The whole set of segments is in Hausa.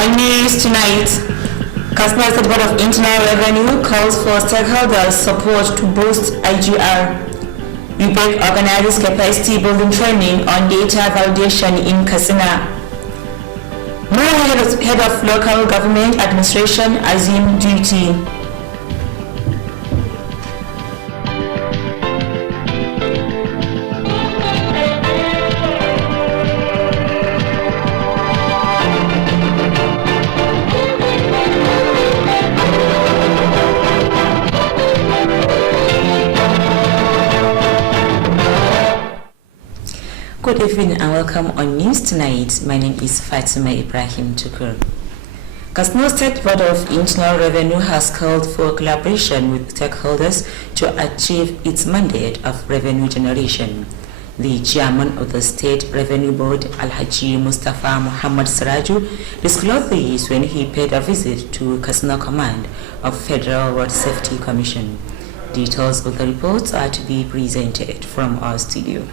On news tonight, Katsina State Board of Internal Revenue calls for stakeholders' support to boost IGR. UPEC organizes capacity building training on data validation in Katsina. More head of local government administration assume duty. Good evening and welcome on News Tonight. My name is Fatima Ibrahim Tukur. Katsina State Board of Internal Revenue has called for collaboration with stakeholders to achieve its mandate of revenue generation. The chairman of the State Revenue Board, Alhaji Mustafa Muhammad Siraju, disclosed this when he paid a visit to Katsina Command of Federal Road Safety Commission. Details of the reports are to be presented from our studio.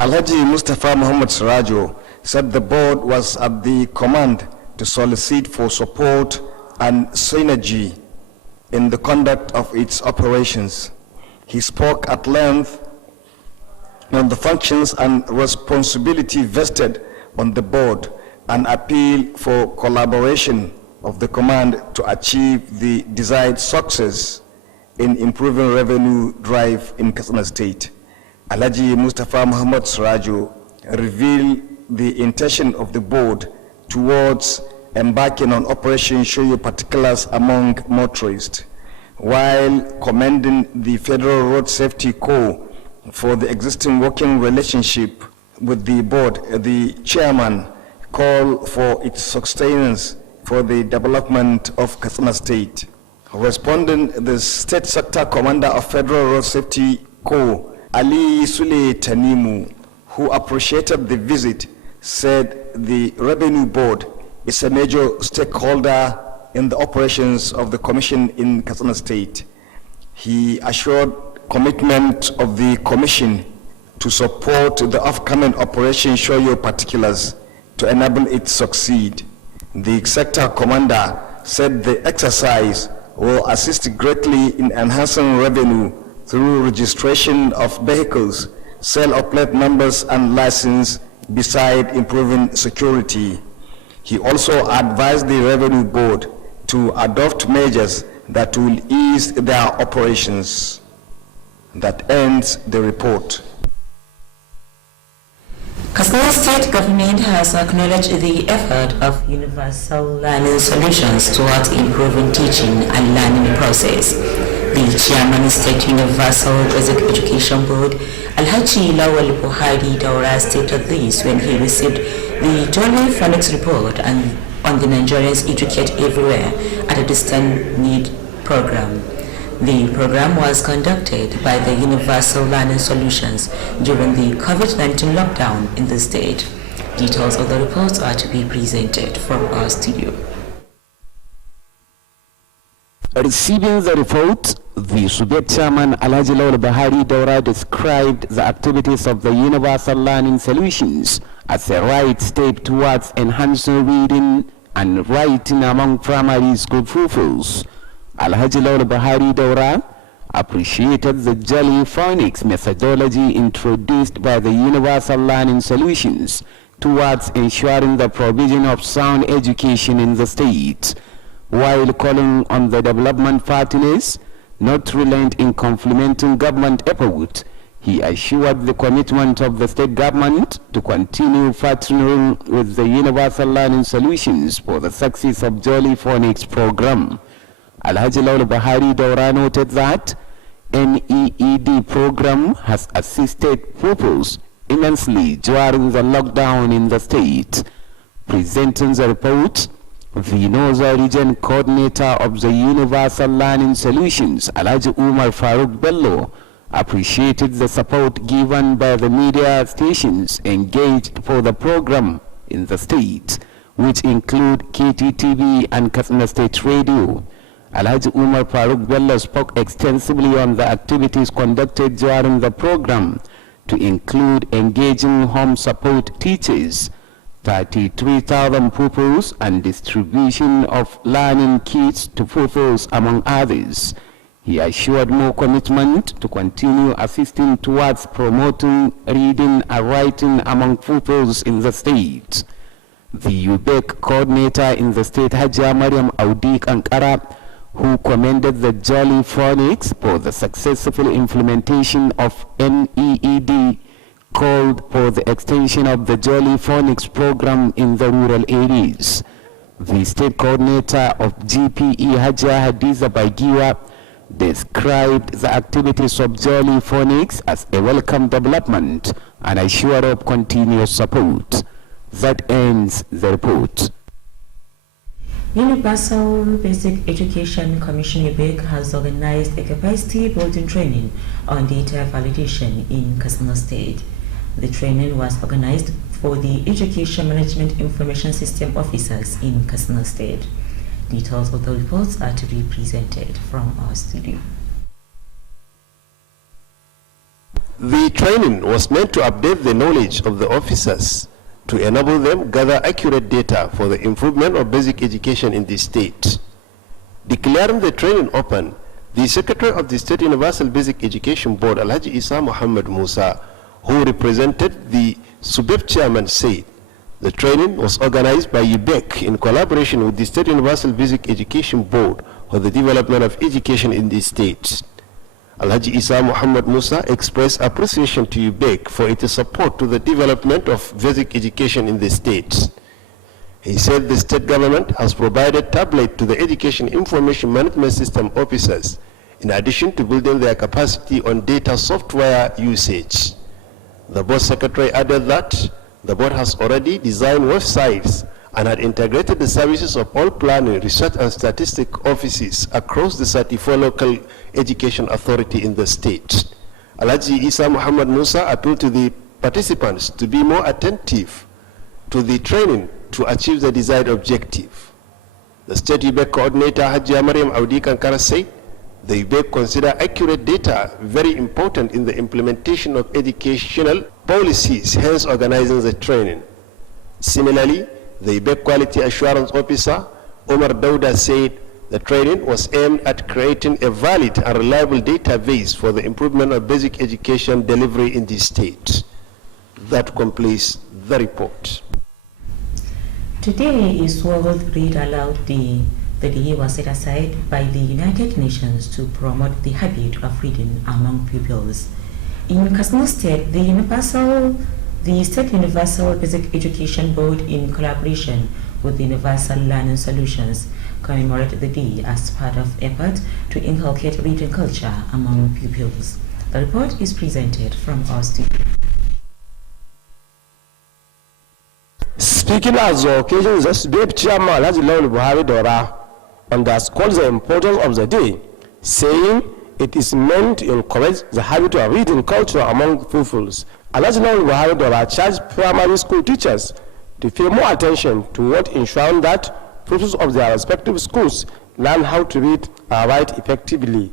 Alhaji Mustafa Muhammad Sirajo said the board was at the command to solicit for support and synergy in the conduct of its operations. He spoke at length on the functions and responsibility vested on the board and appealed for collaboration of the command to achieve the desired success in improving revenue drive in Katsina State. Alhaji Mustafa Muhammad Sirajo revealed the intention of the board towards embarking on Operation Show Your Particulars among motorists, while commending the Federal Road Safety Corps for the existing working relationship with the board. The chairman called for its sustenance for the development of Katsina State. Responding, the State Sector Commander of Federal Road Safety Corps, Ali Sule Tanimu, who appreciated the visit, said the Revenue Board is a major stakeholder in the operations of the Commission in Katsina State. He assured commitment of the Commission to support the upcoming Operation Show Your Particulars to enable it to succeed. The Sector Commander said the exercise will assist greatly in enhancing revenue through registration of vehicles, sale of plate numbers and license, beside improving security. He also advised the Revenue Board to adopt measures that will ease their operations. That ends the report. Katsina State Government has acknowledged the effort of Universal Learning Solutions towards improving teaching and learning process. The chairman of State Universal Basic Education Board, Alhaji Lawal Buhari Daura, stated this when he received the Jolly Phonics report on the Nigerians Educate Everywhere at a Distant Need program. The program was conducted by the Universal Learning Solutions during the COVID-19 lockdown in the state. Details of the reports are to be presented from our studio. Receiving the report, the Subet chairman Alhaji Lawal Buhari Daura described the activities of the Universal Learning Solutions as a right step towards enhancing reading and writing among primary school pupils. Alhaji Lawal Buhari Daura appreciated the Jolly Phonics methodology introduced by the Universal Learning Solutions towards ensuring the provision of sound education in the state, while calling on the development partners not to relent in complementing government effort. He assured the commitment of the state government to continue partnering with the Universal Learning Solutions for the success of Jolly Phonics program. Alhaji Lawal Buhari Daura noted that NEED program has assisted pupils immensely during the lockdown in the state. Presenting the report, the Noza Region Coordinator of the Universal Learning Solutions, Alhaji Umar Farooq Bello, appreciated the support given by the media stations engaged for the program in the state, which include Kttv and Katsina State Radio. Alhaji Umar Farooq Bello spoke extensively on the activities conducted during the program, to include engaging home support teachers, 33,000 pupils and distribution of learning kits to pupils, among others. He assured more commitment to continue assisting towards promoting reading and writing among pupils in the state. The UBEC coordinator in the state, Hajia Mariam Audik Ankara, who commended the Jolly Phonics for the successful implementation of NEED, called for the extension of the Jolly Phonics program in the rural areas. The state coordinator of GPE, Hajia Hadiza Baigiwa, described the activities of Jolly Phonics as a welcome development and assured of continuous support. That ends the report. Universal Basic Education Commission UBEC has organized a capacity building training on data validation in Katsina State. The training was organized for the Education Management Information System officers in Katsina State. Details of the reports are to be presented from our studio. The training was meant to update the knowledge of the officers to enable them gather accurate data for the improvement of basic education in the state. Declaring the training open, the Secretary of the State Universal Basic Education Board, Alhaji Isa Muhammad Musa, who represented the SUBEP chairman, said the training was organized by UBEC in collaboration with the State Universal Basic Education Board for the development of education in the state. Alhaji Isa Muhammad Musa expressed appreciation to UBEC for its support to the development of basic education in the state. He said the state government has provided tablets to the Education Information Management System officers, in addition to building their capacity on data software usage. The board secretary added that the board has already designed websites and had integrated the services of all planning, research and statistic offices across the 34 local education authority in the state. Alhaji Isa Muhammad Musa appealed to the participants to be more attentive to the training to achieve the desired objective. The state UBEC coordinator, Hajia Mariam Audik Ankara, said the UBEC consider accurate data very important in the implementation of educational policies, hence organizing the training. Similarly, the UBEC Quality Assurance Officer, Omar Dauda, said the training was aimed at creating a valid and reliable database for the improvement of basic education delivery in the state. That completes the report. Today is World Read Aloud Day. The day was set aside by the United Nations to promote the habit of reading among pupils. In Katsina State, the State Universal Basic Education Board, in collaboration with the Universal Learning Solutions, commemorated the day as part of effort to inculcate reading culture among pupils. The report is presented from our studio. Speaking at the occasion, the SUBEP chairman, Alhaji Lawal Buhari Dora, underscores the importance of the day, saying it is meant to encourage the habit of reading culture among pupils. Alhaji Lawal Buhari Dora charged primary school teachers to pay more attention toward ensuring that pupils of their respective schools learn how to read and write effectively.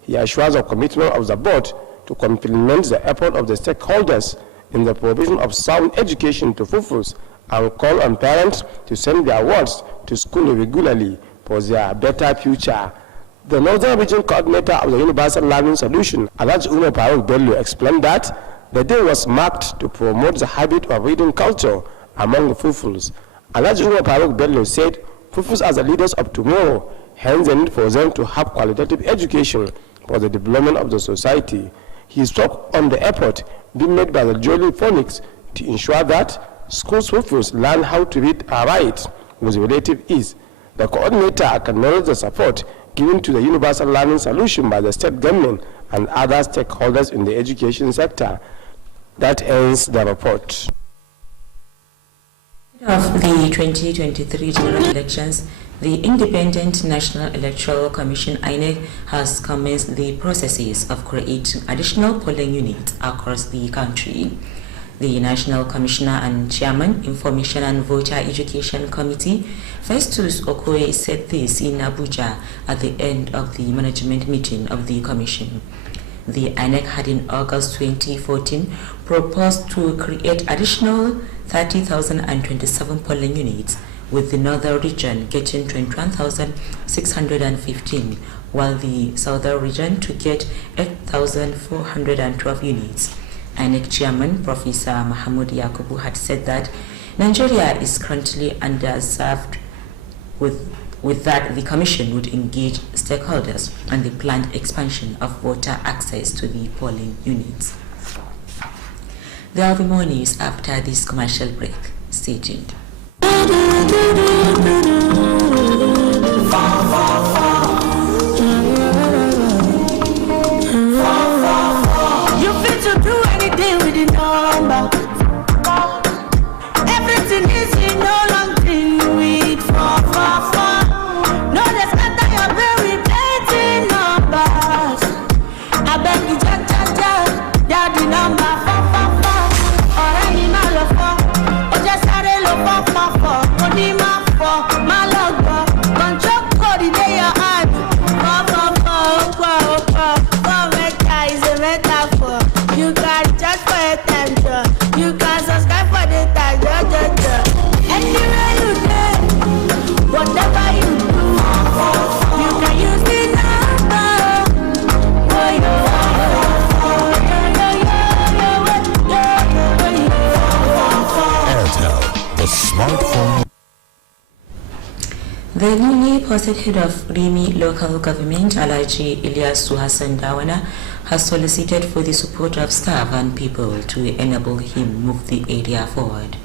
He assures the commitment of the board to complement the effort of the stakeholders in the provision of sound education to pupils and call on parents to send their wards to school regularly for their better future. The Northern Region Coordinator of the Universal Learning Solution, Alhaji Umar Faruk Bello, explained that the day was marked to promote the habit of reading culture among the pupils. Alhaji Umar Faruk Bello said pupils are the leaders of tomorrow, hence the need for them to have qualitative education for the development of the society. He spoke on the effort being made by the Jolly Phonics to ensure that school pupils learn how to read and write with relative ease. The coordinator acknowledged the support given to the Universal Learning Solution by the state government and other stakeholders in the education sector. That ends the report. Of the 2023 general elections, the Independent National Electoral Commission (INEC) has commenced the processes of creating additional polling units across the country. The National Commissioner and Chairman, Information and Voter Education Committee, Festus Okoye, said this in Abuja at the end of the management meeting of the Commission. the INEC had in August 2014 proposed to create additional 30,027 polling units, with the northern region getting 21,615, while the southern region to get 8,412 units. INEC Chairman Professor Mahmoud Yakubu had said that Nigeria is currently underserved. With that, the Commission would engage stakeholders on the planned expansion of voter access to the polling units. There will be more news after this commercial break. Stay tuned. You fit to do anything with the number. Everything is in no long thing with 444. No, that's not that you're very plenty numbers. I beg you, yeah, the number 444. Already my love for, or just a little 444. Only my 4, my love for. Control code in your hand. 444, 4 meta is a metaphor. You can just pay attention. You can subscribe for the time. Anywhere you go, whatever you do, you can use the number. Airtel, the smartphone. The newly posted head of Rimi local government, Alhaji Ilyasu Hassan Dawana, has solicited for the support of staff and people to enable him move the area forward.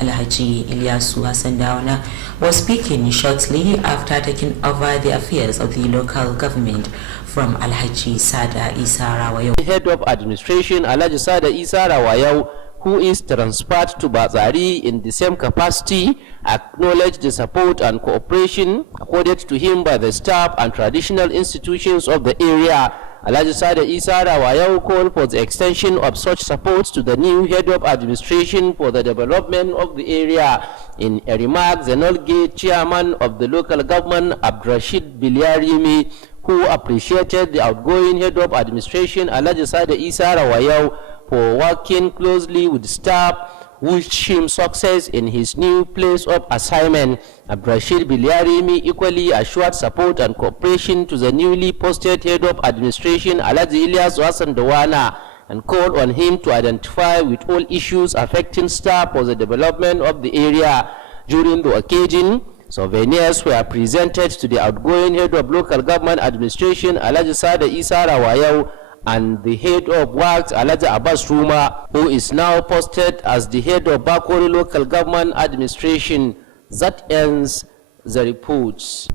Alhaji Ilyasu Hassan Dawana was speaking shortly after taking over the affairs of the local government from Alhaji Sada Isa Rawayau. The head of administration, Alhaji Sada Isa Rawayau, who is transferred to Bazari in the same capacity, acknowledged the support and cooperation accorded to him by the staff and traditional institutions of the area. Alhaji Sada Isa Rawayau called for the extension of such support to the new head of administration for the development of the area. In a remark, the Nolgate chairman of the local government, Abdrashid Bilyarimi, who appreciated the outgoing head of administration, Alhaji Sada Isa Rawayau, for working closely with staff, wished him success in his new place of assignment. Abdrashid Bilyarimi equally assured support and cooperation to the newly posted head of administration, Alhaji Ilyasu Hassan Dawana, and called on him to identify with all issues affecting staff for the development of the area. During the occasion, souvenirs were presented to the outgoing head of local government administration, Alhaji Sada Isa Rawayau, and the head of works, Alhaji Abbas Ruma, who is now posted as the head of Bakori local government administration. That ends the reports.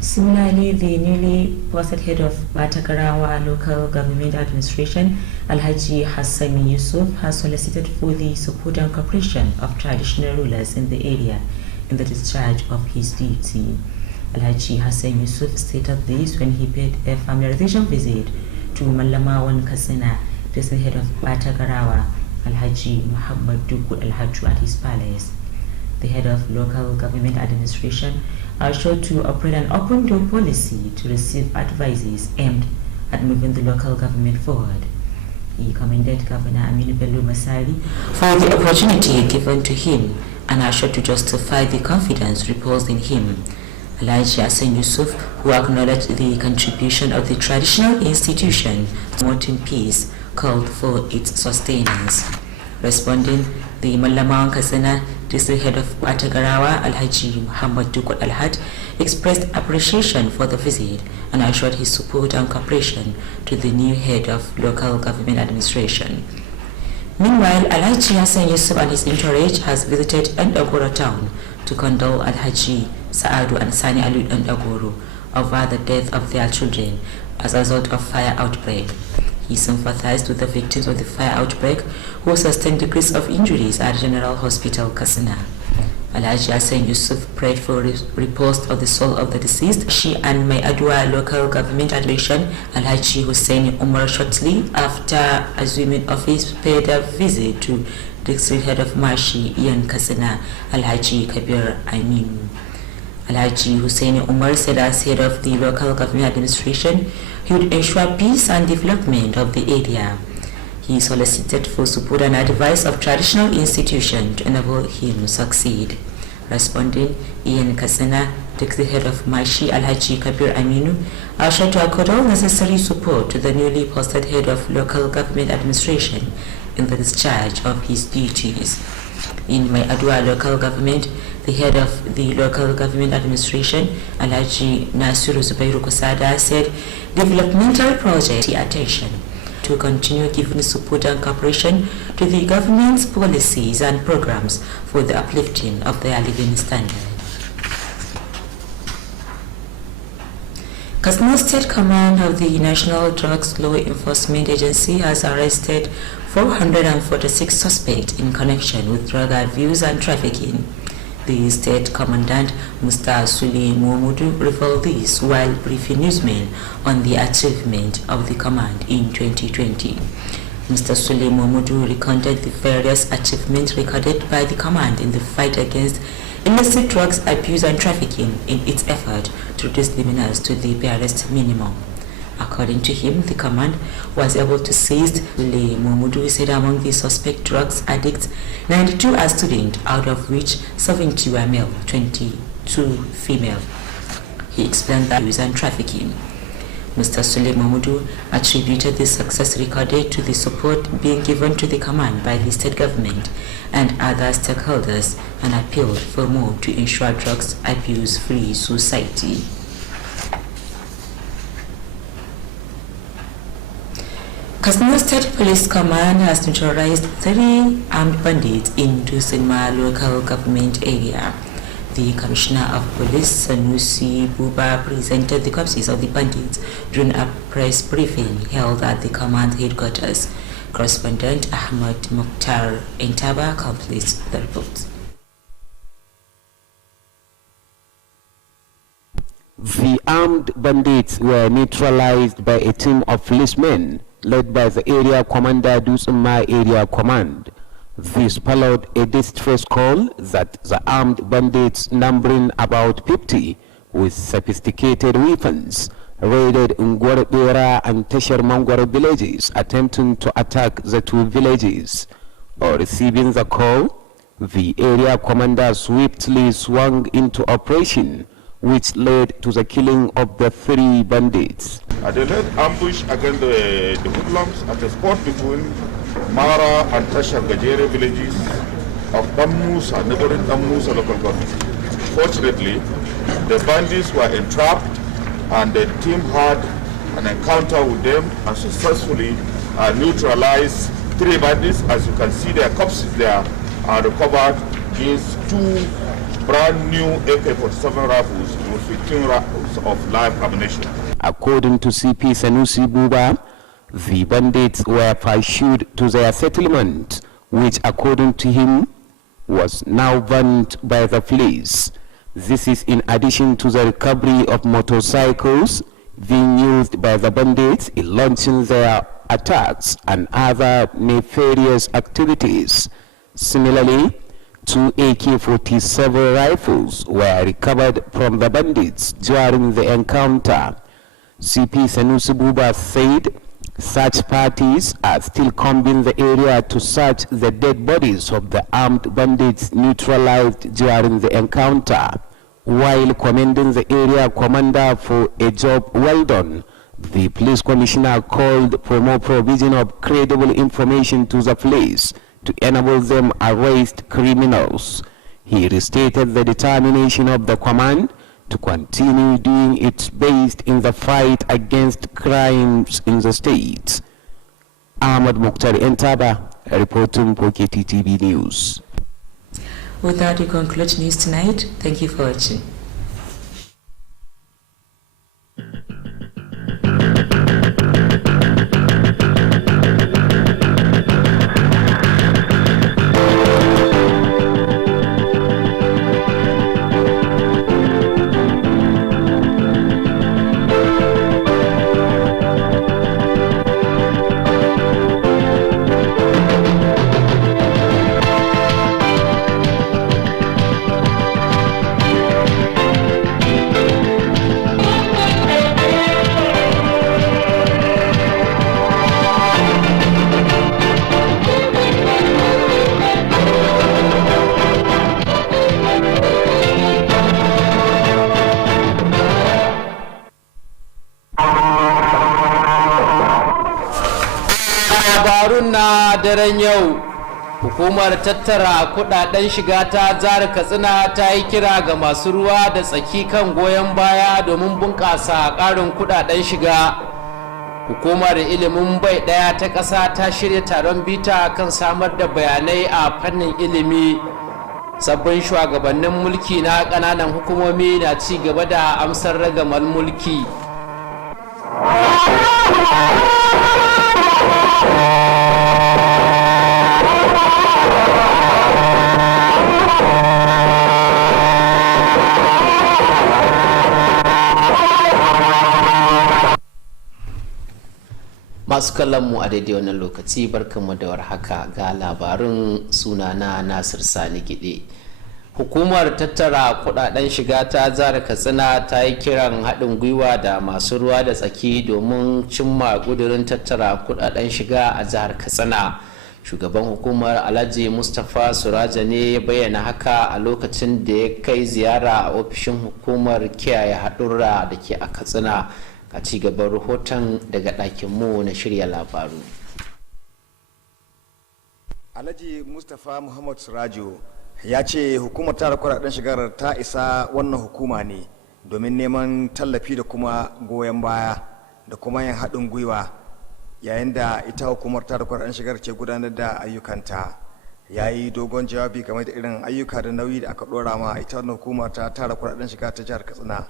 Similarly, the newly posted head of Batagarawa local government administration, Alhaji Hassan Yusuf, has solicited for the support and cooperation of traditional rulers in the area in the discharge of his duty. Alhaji Hassan Yusuf stated this when he paid a familiarization visit to Malamawan Kasina, the head of Batagarawa, Alhaji Muhammad Duku Alhaju, at his palace. The head of local government administration assured to operate an open door policy to receive advices aimed at moving the local government forward. He commended Governor Aminu Bello Masari for the opportunity given to him and assured to justify the confidence reposed in him. Alhaji Hassan Yusuf, who acknowledged the contribution of the traditional institution to promoting peace, called for its sustenance. Responding, the Malamawan Kasana district head of Batagarawa, Alhaji Muhammad Dukut Alhaj, expressed appreciation for the visit and assured his support and cooperation to the new head of local government administration. Meanwhile, Alhaji Hassan Yusuf and his entourage has visited Ndagoro town to condole Alhaji Saadu and Sani Alud Ndagoro over the death of their children as a result of fire outbreak. He sympathized with the victims of the fire outbreak who sustained degrees of injuries at General Hospital, Katsina. Alhaji Hassan Yusuf prayed for repose of the soul of the deceased. She and my Adwa local government administration, Alhaji Hussein Umar, shortly after assuming office, paid a visit to district head of Marshi, Ian Katsina, Alhaji Kabir Aminu. Alhaji Hussein Umar said as head of the local government administration, he would ensure peace and development of the area. He solicited for support and advice of traditional institutions to enable him succeed. Responding, Ian Kasena, the head of Maishi Alhaji Kabir Aminu, assured to accord all necessary support to the newly posted head of local government administration in the discharge of his duties. In Adua local government, the head of the local government administration, Alhaji Nasiru Zubairu Kosada, said developmental projects attention to continue giving support and cooperation to the government's policies and programs for the uplifting of their living standard. Katsina State Command of the National Drugs Law Enforcement Agency has arrested 446 suspects in connection with drug abuse and trafficking. The State Commandant, Mr. Sule Momodu, revealed this while briefing newsmen on the achievement of the command in 2020. Mr. Sule Momodu recounted the various achievements recorded by the command in the fight against illicit drugs abuse and trafficking in its effort to reduce criminals to the barest minimum. According to him, the command was able to seize Sule Momodu said among the suspect drugs addicts, 92 are students, out of which 70 were male, 22 female. He explained that abuse and trafficking. Mr. Sule Momodu attributed the success recorded to the support being given to the command by the state government and other stakeholders and appealed for more to ensure drugs abuse-free society. Katsina State Police Command has neutralized 3 armed bandits in Dusinma local government area. The Commissioner of Police, Sanusi Buba, presented the corpses of the bandits during a press briefing held at the command headquarters. Correspondent Ahmad Mukhtar Entaba completes the report. The armed bandits were neutralized by a team of policemen led by the area commander Dusuma Area Command. This followed a distress call that the armed bandits, numbering about 50 with sophisticated weapons, raided Ngwarabera and Teshar Mangwara villages, attempting to attack the 2 villages. On receiving the call, the area commander swiftly swung into operation, which led to the killing of the 3 bandits. They led ambush against the hoodlums at a spot between Mara and Tashar Gajere villages of Dammus and neighboring Dammus local government. Fortunately, the bandits were entrapped and the team had an encounter with them and successfully neutralized 3 bandits. As you can see, their corpses there are recovered against 2 brand new AK-47 rifles with 15 rounds of live ammunition. According to CP Sanusi Buba, the bandits were pursued to their settlement, which according to him was now burnt by the police. This is in addition to the recovery of motorcycles being used by the bandits in launching their attacks and other nefarious activities. Similarly, 2 AK-47 rifles were recovered from the bandits during the encounter. CP Sanusi Buba said such parties are still combing the area to search the dead bodies of the armed bandits neutralized during the encounter. While commending the area commander for a job well done, the police commissioner called for more provision of credible information to the police to enable them arrest criminals. He restated the determination of the command to continue doing its best in the fight against crimes in the state. Ahmad Mukhtar Entaba, reporting for Kttv News. With that, we conclude news tonight. Thank you for watching. labarun na daren yau, hukumar tattara kudaden shiga ta jihar Katsina ta yi kira ga masu ruwa da tsaki kan goyon baya domin bunƙasa ƙarin kudaden shiga. Hukumar ilimin bai ɗaya ta ƙasa ta shirya taron bita kan samar da bayanai a fannin ilimi. Sabbin shugabannin mulki na ƙananan hukumomi na ci gaba da amsar ragamar mulki. Masu kallon mu a daidai wannan lokaci barkanmu da warhaka ga labarin sunana Nasir Sani Gide. Hukumar tattara kudaden shiga ta jihar Katsina ta yi kiran haɗin gwiwa da masu ruwa da tsaki domin cimma ƙudurin tattara kudaden shiga a jihar Katsina. Shugaban hukumar Alhaji Mustapha Suraja ne ya bayyana haka a lokacin da ya kai ziyara a ofishin hukumar kiyaye haɗurra da ke a Katsina. A ci gaban rahoton daga ɗakinmu na shirya labaru. Alhaji Mustapha Muhammad Surajo ya ce hukumar tara kudaden shigar ta isa wannan hukuma ne domin neman tallafi da kuma goyon baya da kuma yin haɗin gwiwa yayin da ita hukumar tara kudaden shigar ke gudanar da ayyukanta. Ya yi dogon jawabi game da irin ayyuka da nauyi da aka ɗora ma ita wannan hukumar ta tara kudaden shiga ta jihar Katsina,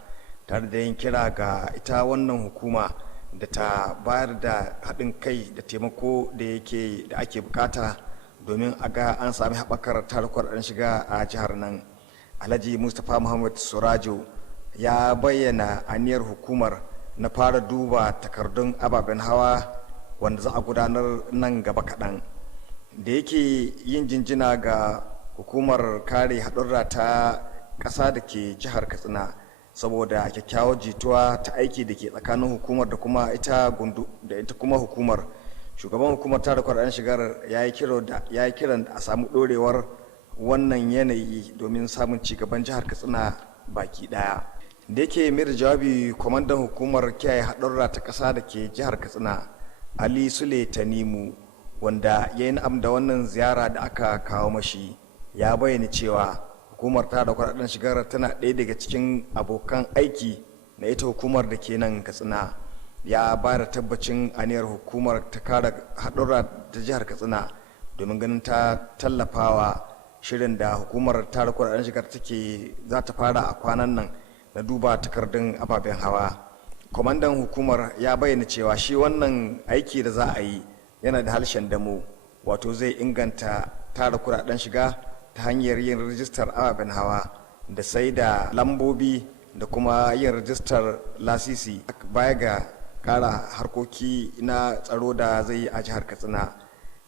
tare da yin kira ga ita wannan hukuma da ta bayar da haɗin kai da taimako da ake bukata domin a ga an sami haɓakar tarukwar ɗan shiga a jihar nan. Alhaji Mustapha Muhammad Surajo ya bayyana aniyar hukumar na fara duba takardun ababen hawa wanda za a gudanar nan gaba kaɗan, da yake yin jinjina ga hukumar kare haɗurra ta ƙasa da ke jihar Katsina saboda kyakkyawar jituwa ta aiki da ke tsakanin hukumar da kuma ita kuma hukumar. Shugaban hukumar tara kudaden shigar ya yi kiran da a samu dorewar wannan yanayi domin samun cigaban jihar Katsina baki daya. Da yake mai da jawabi, kwamandan hukumar kiyaye haɗurra ta ƙasa da ke jihar Katsina Ali Sule Tanimu, wanda ya yi na'am da wannan ziyara da aka kawo mashi, ya bayyana cewa hukumar tara kudaden shigar tana ɗaya daga cikin abokan aiki na ita hukumar da ke nan Katsina. Ya ba da tabbacin aniyar hukumar ta kare haɗurra ta jihar Katsina domin ganin ta tallafawa shirin da hukumar tara kudaden shigar za ta fara a kwanan nan na duba takardun ababen hawa. Kwamandan hukumar ya bayyana cewa shi wannan aiki da za a yi yana da harshen damo, wato zai inganta tara kudaden shiga ta hanyar yin rijistar ababen hawa da sai da lambobi da kuma yin rijistar lasisi, baya ga kara harkoki na tsaro da zai yi a jihar Katsina.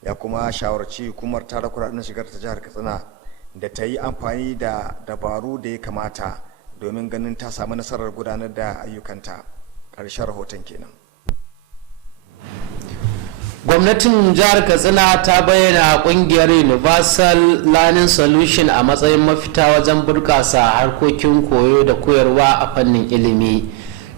Ya kuma shawarci hukumar tara kudaden shigar ta jihar Katsina da ta yi amfani da dabaru da ya kamata domin ganin ta samu nasarar gudanar da ayyukanta. Ƙarshen rahoton kenan. Gwamnatin jihar Katsina ta bayyana kungiyar Universal Learning Solution a matsayin mafita wajen burkasa harkokin koyo da koyarwa a fannin ilimi.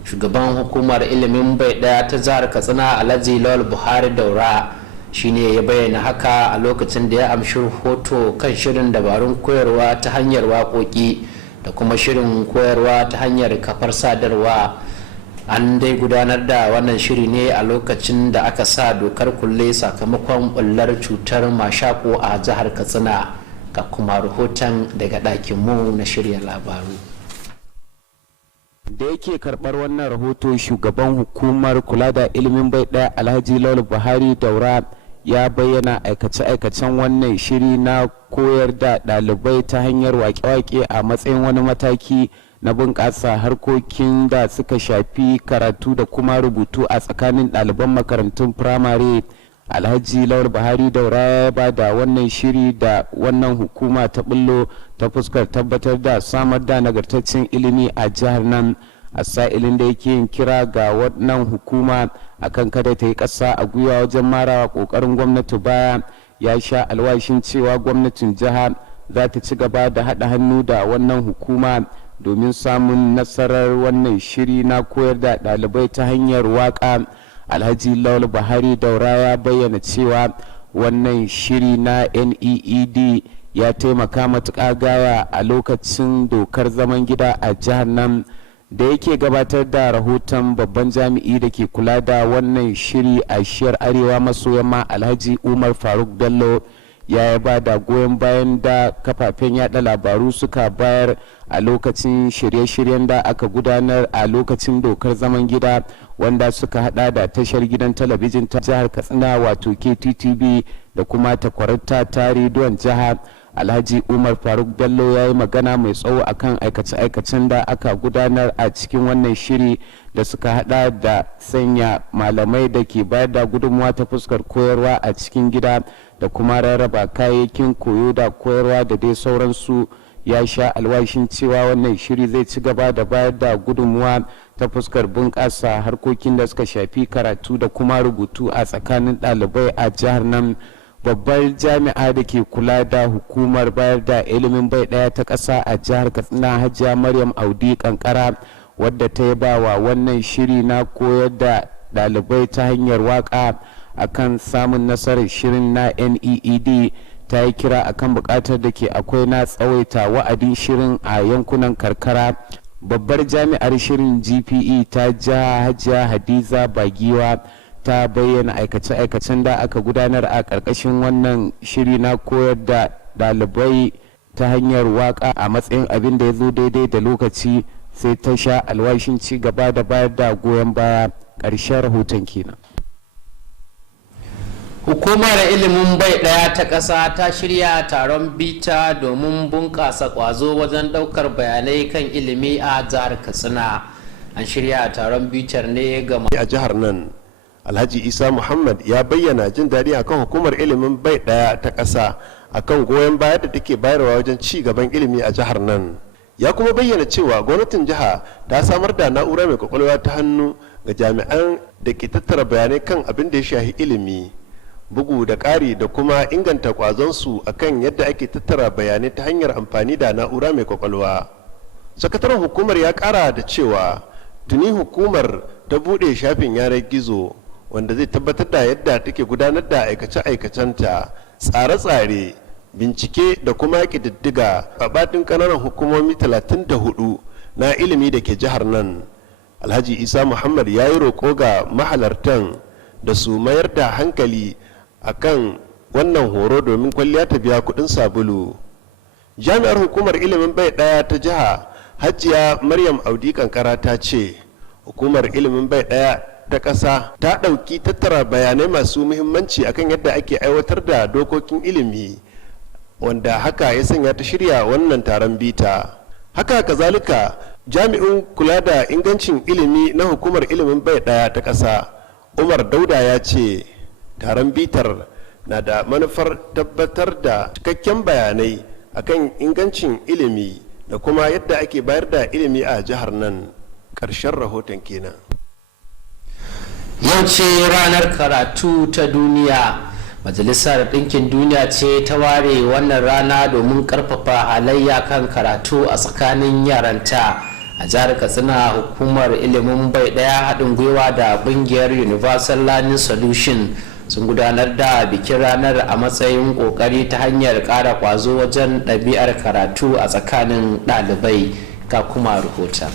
Shugaban hukumar ilimin bai daya ta jihar Katsina Alhaji Lawal Buhari Daura shine ya bayyana haka a lokacin da ya amshi rahoto kan shirin dabarun koyarwa ta hanyar waƙoƙi da kuma shirin koyarwa ta hanyar kafar sadarwa. An dai gudanar da wannan shiri ne a lokacin da aka sa dokar kulle sakamakon bullar cutar mashako a jihar Katsina. Ga kuma rahoton daga ɗakinmu na shirya labaru. Da yake karɓar wannan rahoto, shugaban hukumar kula da ilimin bai ɗaya Alhaji Lawal Buhari Daura ya bayyana aikace-aikacen wannan shiri na koyar da ɗalibai ta hanyar waƙe-waƙe a matsayin wani mataki na bunƙasa harkokin da suka shafi karatu da kuma rubutu a tsakanin ɗaliban makarantun firamare. Alhaji Lawal Buhari Daura ya ba da wannan shiri da wannan hukuma ta bullo ta fuskar tabbatar da samar da nagartaccen ilimi a jihar nan, a sa'ilin da yake yin kira ga wannan hukuma akan kada ta yi ƙasa a gwiwa wajen marawa ƙoƙarin gwamnati baya. Ya sha alwashin cewa gwamnatin jiha za ta ci gaba da haɗa hannu da wannan hukuma domin samun nasarar wannan shiri na koyar da ɗalibai ta hanyar waƙa. Alhaji Lawal Buhari Daura ya bayyana cewa wannan shiri na NEED ya taimaka matuƙa gaya a lokacin dokar zaman gida a jihar nan. Da yake gabatar da rahoton babban jami'i da ke kula da wannan shiri a shiyar arewa maso yamma Alhaji Umar Faruk Bello ya ba da goyon bayan da kafafen yada labaru suka bayar a lokacin shirye-shiryen da aka gudanar a lokacin dokar zaman gida, wanda suka hada da tashar gidan talabijin ta jihar Katsina wato Kttv da kuma takwarata ta rediyon jiha. Alhaji Umar Faruk Bello ya yi magana mai tsawo akan aikace-aikacen da aka gudanar a cikin wannan shiri da suka hada da sanya malamai da ke bayar da gudunmuwa ta fuskar koyarwa a cikin gida da kuma rarraba kayayyakin koyo da koyarwa da dai sauransu. Ya sha alwashin cewa wannan shiri zai ci gaba da bayar da gudunmuwa ta fuskar bunƙasa harkokin da suka shafi karatu da kuma rubutu a tsakanin ɗalibai a jihar nan. Babbar jami'a da ke kula da hukumar bayar da ilimin bai ɗaya ta ƙasa a jihar Katsina Hajiya Maryam Audi Kankara, wadda ta yi bawa wannan shiri na koyar da ɗalibai ta hanyar waƙa akan samun nasarar shirin na NEED, ta yi kira akan buƙatar da ke akwai na tsawaita wa'adin shirin a yankunan karkara. Babbar jami'ar shirin GPE ta jiha Hajiya Hadiza Bagiwa ta bayyana aikace-aikacen da aka gudanar a ƙarƙashin wannan shiri na koyar da ɗalibai ta hanyar waƙa a matsayin abin da ya zo daidai da lokaci, sai ta sha alwashin ci gaba da bayar da goyon baya. Ƙarshen rahoton kenan. Hukumar ilimin bai ɗaya ta ƙasa ta shirya taron bita domin bunƙasa ƙwazo wajen ɗaukar bayanai kan ilimi a jihar Katsina. An shirya taron bitar ne ga a jihar nan. Alhaji Isa Muhammad ya bayyana jin daɗi akan hukumar ilimin bai ɗaya ta ƙasa akan goyon baya da take bayarwa wajen ci gaban ilimi a jihar nan. Ya kuma bayyana cewa gwamnatin jiha ta samar da na'ura mai kwakwalwa ta hannu ga jami'an da ke tattara bayanai kan abin da ya shahi ilimi, bugu da ƙari da kuma inganta ƙwazonsu akan yadda ake tattara bayanai ta hanyar amfani da na'ura mai kwakwalwa. Sakataren hukumar ya ƙara da cewa tuni hukumar ta buɗe shafin yanar gizo wanda zai tabbatar da yadda take gudanar da aikace-aikacenta, tsare-tsare, bincike da kuma ƙididdiga a baɗin ƙananan hukumomi 34 na ilimi da ke jihar nan. Alhaji Isa Muhammad ya yi roƙo ga mahalartan da su mayar da hankali akan wannan horo domin kwalliya ta biya kuɗin sabulu. Jami'ar hukumar ilimin bai ɗaya ta jiha Hajiya Maryam Audi Kankara ta ce hukumar ilimin bai ɗaya ta ƙasa ta ɗauki tattara bayanai masu muhimmanci akan yadda ake aiwatar da dokokin ilimi, wanda haka ya sanya ta shirya wannan taron bita. Haka kazalika jami'in kula da ingancin ilimi na hukumar ilimin bai ɗaya ta ƙasa Umar Dauda ya ce taron bitar na da manufar tabbatar da cikakken bayanai akan ingancin ilimi da kuma yadda ake bayar da ilimi a jihar nan. Ƙarshen rahoton kenan. Yau ce ranar karatu ta duniya. Majalisar Ɗinkin Duniya ce ta ware wannan rana domin ƙarfafa halayya kan karatu a tsakanin yaranta. A jihar Katsina hukumar ilimin bai ɗaya haɗin gwiwa da ƙungiyar Universal Learning Solution sun gudanar da bikin ranar a matsayin ƙoƙari ta hanyar ƙara ƙwazo wajen ɗabi'ar karatu a tsakanin ɗalibai. Ga kuma rahoton.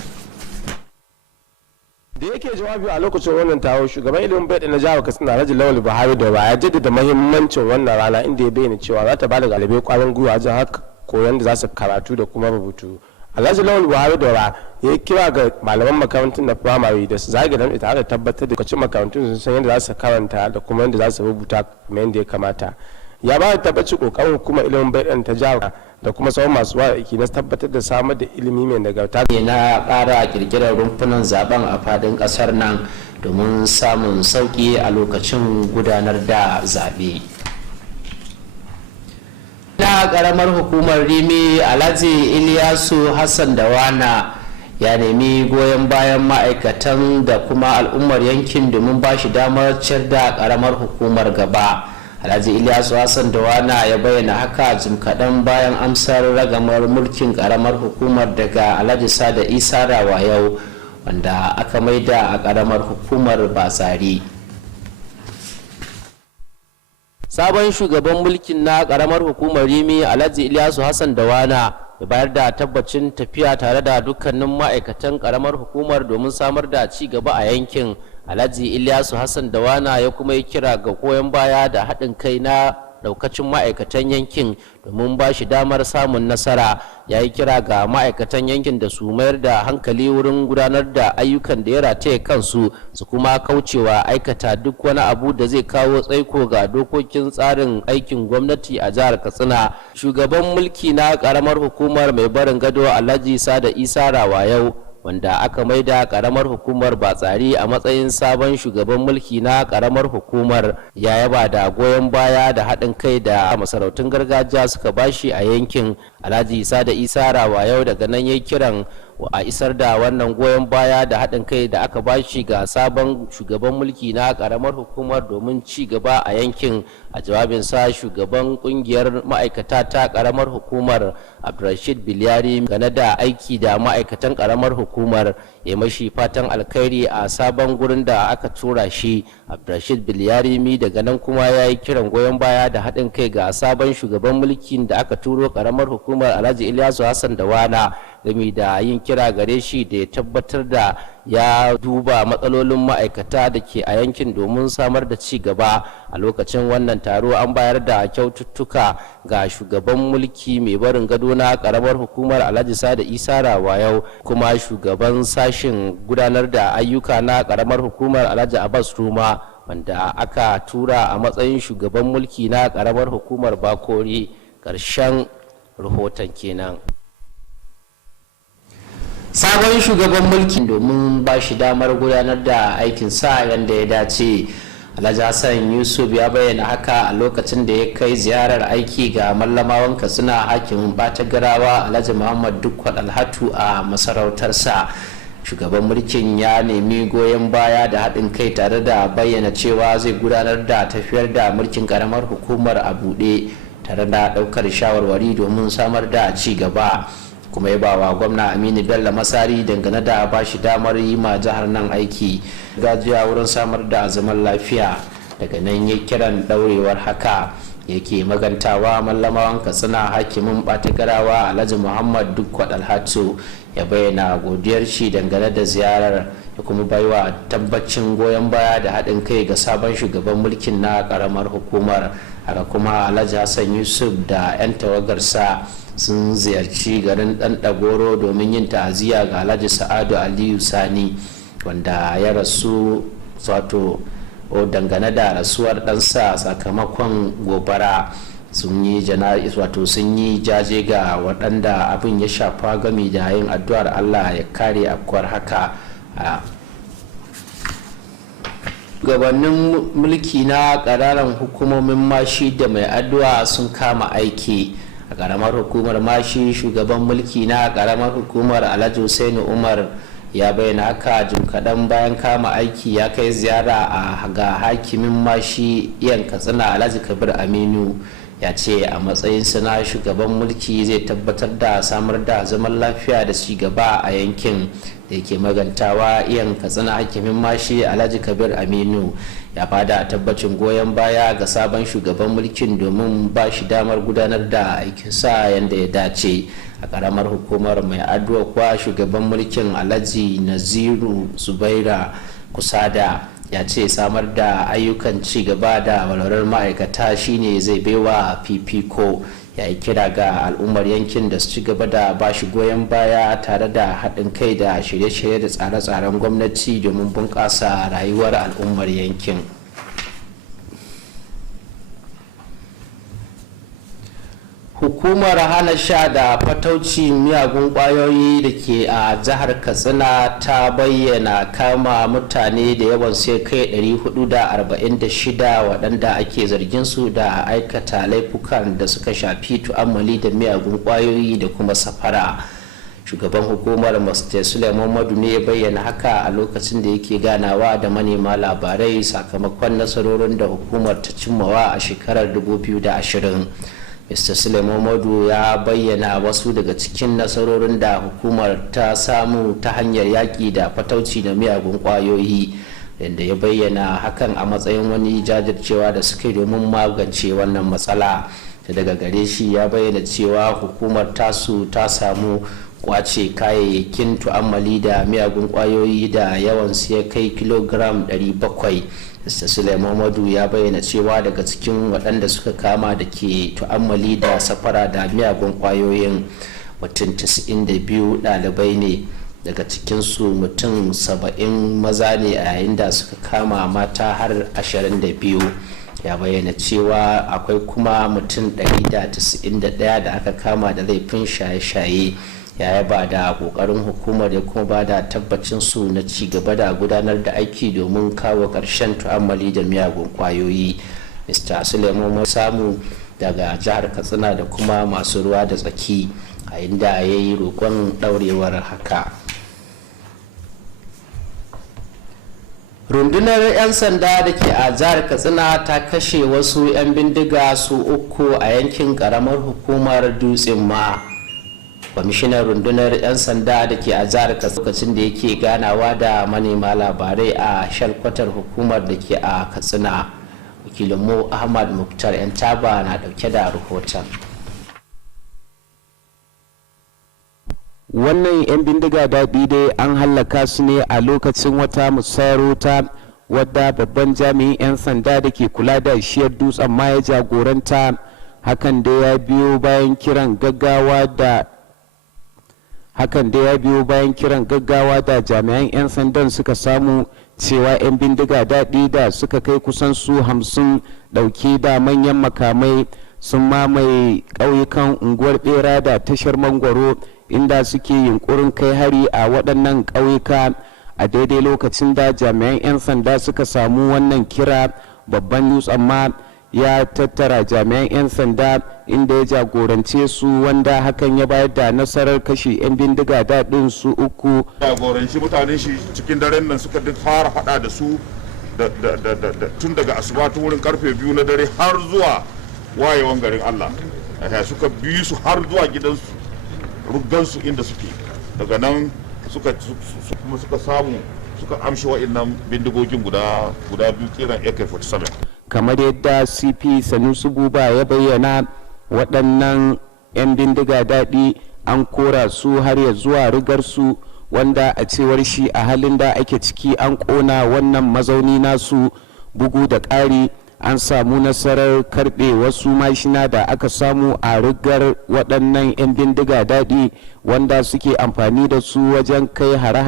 Da yake jawabi a lokacin wannan taro, shugaban ilimin bai na jihar Katsina Alhaji Lawal Buhari da ya jaddada muhimmancin wannan rana, inda ya bayyana cewa za ta ba da ɗalibai ƙwarin gwiwa wajen haka koyon da za su karatu da kuma rubutu. Alhaji Lawal Buhari da ya kira ga malaman makarantun na firamare da su zage dan tare da tabbatar da lokacin makarantun sun san yadda za su karanta da kuma yadda za su rubuta kamar yadda ya kamata. Ya ba da tabbaci kokarin hukumar ilimin bai ta jihar da kuma sauran masu wa aiki na tabbatar da samar da ilimi mai nagarta. Na ƙara kirkirar rumfunan zaben a fadin ƙasar nan domin samun sauƙi a lokacin gudanar da zaɓe. Na ƙaramar hukumar Rimi Alhaji Iliyasu Hassan Dawana ya nemi goyon bayan ma'aikatan da kuma al'ummar yankin domin ba shi damar ciyar da ƙaramar hukumar gaba. Alhaji Ilyasu Hassan Dawana ya bayyana haka jim kaɗan bayan amsar ragamar mulkin ƙaramar hukumar daga Alhaji Sada Isa Rawayau, wanda aka maida a ƙaramar hukumar Batsari. sabon shugaban mulkin na karamar hukumar Rimi Alhaji Ilyasu Hassan Dawana ya bayar da tabbacin tafiya tare da dukkanin ma'aikatan karamar hukumar domin samar da ci gaba a yankin. Alhaji Ilyasu Hassan Dawana ya kuma yi kira ga goyon baya da haɗin kai na daukacin ma'aikatan yankin domin ba shi damar samun nasara. Ya yi kira ga ma'aikatan yankin da su mayar da hankali wurin gudanar da ayyukan da ya rataye kansu, su kuma kaucewa aikata duk wani abu da zai kawo tsaiko ga dokokin tsarin aikin gwamnati a jihar Katsina. Shugaban mulki na karamar hukumar mai barin gado Alhaji Sada Isa Rawayau, wanda aka maida karamar hukumar Batsari a matsayin sabon shugaban mulki na karamar hukumar, ya yaba da goyon baya da haɗin kai da masarautun gargajiya suka bashi a yankin. Alhaji Sada Isa Rawayau daga nan yayi kiran a isar da wannan goyon baya da haɗin kai da aka bashi ga sabon shugaban mulki na karamar hukumar domin ci gaba a yankin. A jawabinsa, shugaban kungiyar ma'aikata ta karamar hukumar Abdulrashid Bilyari gane da aiki da ma'aikatan karamar hukumar ya mashi fatan alkhairi a sabon gurin da aka tura shi. Abdulrashid Bilyari daga nan kuma ya yi kiran goyon baya da haɗin kai ga sabon shugaban mulkin da aka turo karamar hukumar Alhaji Ilyasu Hassan Dawana, game da yin kira gare shi da ya tabbatar da ya duba matsalolin ma'aikata da ke a yankin domin samar da ci gaba. A lokacin wannan taro an bayar da kyaututtuka ga shugaban mulki mai barin gado na karamar hukumar Alhaji Sada Isa Rawayau, kuma shugaban sashin gudanar da ayyuka na karamar hukumar Alhaji Abbas Ruma, wanda aka tura a matsayin shugaban mulki na karamar hukumar Bakori. Ƙarshen rahoton kenan. Sabon shugaban mulkin domin ba shi damar gudanar da aikin sa yadda ya dace. Alhaji Hassan Yusuf ya bayyana haka a lokacin da ya kai ziyarar aiki ga mallamawan Katsina hakimin Batagarawa Alhaji Muhammad Dukkwal Alhatu a masarautarsa. Shugaban mulkin ya nemi goyon baya da haɗin kai tare da bayyana cewa zai gudanar da tafiyar da mulkin karamar hukumar a buɗe tare da ɗaukar shawarwari domin samar da ci gaba. Kuma ya bawa gwamna Aminu Bello Masari dangane da ba shi damar yi ma jihar nan aiki gajiya wurin samar da zaman lafiya. Daga nan ya kiran daurewar haka yake magantawa mallamawan Katsina hakimin Batagarawa Alhaji Muhammad Dukkwal Alhatu ya bayyana godiyar shi dangane da ziyarar, ya kuma baiwa tabbacin goyon baya da haɗin kai ga sabon shugaban mulkin na karamar hukumar. Haka kuma Alhaji Hassan Yusuf da 'yan tawagarsa sun ziyarci garin Ɗanɗagoro domin yin ta'aziyya ga Alhaji Sa'adu Aliyu Sani, wanda ya rasu dangane da rasuwar ɗansa sakamakon gobara. Sun yi jaje ga waɗanda abin ya shafa gami da yin addu'ar Allah ya kare afkuwar haka. Gabanin mulki na ƙananan hukumomin Mashi da Mai Addu'a sun kama aiki. A ƙaramar hukumar Mashi, shugaban mulki na ƙaramar hukumar Alhaji Hussaini Umar ya bayyana haka jim kaɗan bayan kama aiki. Ya kai ziyara ga hakimin Mashi iyan Katsina Alhaji Kabir Aminu. Ya ce a matsayinsa na shugaban mulki zai tabbatar da samar da zaman lafiya da ci gaba a yankin. Da yake magantawa iyan Katsina hakimin Mashi Alhaji Kabir Aminu ya bada tabbacin goyon baya ga sabon shugaban mulkin domin ba shi damar gudanar da aikinsa yadda ya dace. A karamar hukumar Mai Addu'a kuwa shugaban mulkin Alhaji Naziru Zubaira Kusada ya ce samar da ayyukan ci gaba da walwalar ma'aikata shine zai baiwa fifiko. Ya yi kira ga al'ummar yankin da su ci gaba da ba shi goyon baya tare da haɗin kai da shirye-shirye da tsare-tsaren gwamnati domin bunƙasa rayuwar al'ummar yankin. Hukumar hana sha da fatauci miyagun kwayoyi da ke a jihar Katsina ta bayyana kama mutane da yawan sai kai 446 waɗanda ake zargin su da aikata laifukan da suka shafi tu'ammali da miyagun kwayoyi da kuma safara. Shugaban hukumar Mr. Suleiman Madu ne ya bayyana haka a lokacin da yake ganawa da manema labarai sakamakon nasarorin da hukumar ta cimmawa a shekarar 2020. Mr. Suleiman Madu ya bayyana wasu daga cikin nasarorin da hukumar ta samu ta hanyar yaƙi da fatauci da miyagun ƙwayoyi. inda ya bayyana hakan a matsayin wani jajircewa da suka yi domin magance wannan matsala. Daga gare shi ya bayyana cewa hukumar tasu ta samu kwace kayayyakin tu'ammali da miyagun kwayoyi da yawan ya kai kilogram 700. Mr. Suleiman Madu ya bayyana cewa daga cikin waɗanda suka kama da ke tu'ammali da safara da miyagun kwayoyin mutum 92 ɗalibai ne, daga cikinsu mutum 70 maza ne a yayin da suka kama mata har 22. Ya bayyana cewa akwai kuma mutum 191 da aka kama da laifin shaye-shaye. Ya yaba da kokarin hukumar ya kuma ba da tabbacin su na ci gaba da gudanar da aiki domin kawo ƙarshen tu'ammali da miyagun kwayoyi. Mr. Suleiman samu daga jihar Katsina da kuma masu ruwa da tsaki a inda ya yi roƙon ɗaurewar haka. Rundunar 'yan sanda da ke a jihar Katsina ta kashe wasu 'yan bindiga su 3 a yankin ƙaramar hukumar Dutsen Ma. Kwamishinan rundunar 'yan sanda da ke a jihar Katsina lokacin da yake ganawa da manema labarai a shalkwatar hukumar da ke a Katsina. Wakilinmu Ahmad Muktar 'yan taba na dauke da rahoton. Wannan 'yan bindiga daɗi dai an hallaka su ne a lokacin wata musayar wuta wadda babban jami'in 'yan sanda da ke kula da shiyar Dutsen Ma ya jagoranta. Hakan da ya biyo bayan kiran gaggawa da jami'an 'yan sandan suka samu cewa 'yan bindiga daɗi da suka kai kusan su 50 ɗauke da manyan makamai sun mamaye ƙauyukan unguwar Bera da tashar Mangwaro, inda suke yunkurin kai hari a waɗannan ƙauyuka. A daidai lokacin da jami'an 'yan sanda suka samu wannan kira, babban Dutsen Ma ya tattara jami'an 'yan sanda inda ya jagorance su, wanda hakan ya bayar da nasarar kashe 'yan bindiga daɗin su 3. Jagoranci mutanen shi cikin daren nan suka duk fara faɗa da su tun daga asuba tun wurin karfe 2 na dare har zuwa wayewan garin Allah. Suka bi su har zuwa gidansu, ruggansu inda suke. Daga nan suka samu suka amshi wa'annan bindigogin guda 2 kiran AK-47. Kamar yadda CP Sanusi Buba ya bayyana, waɗannan 'yan bindiga daɗi an kora su har ya zuwa rigarsu, wanda a cewar shi a halin da ake ciki an ƙona wannan mazauni nasu. Bugu da ƙari an samu nasarar karɓe wasu mashina da aka samu a rigar waɗannan 'yan bindiga daɗi, wanda suke amfani da su wajen kai hare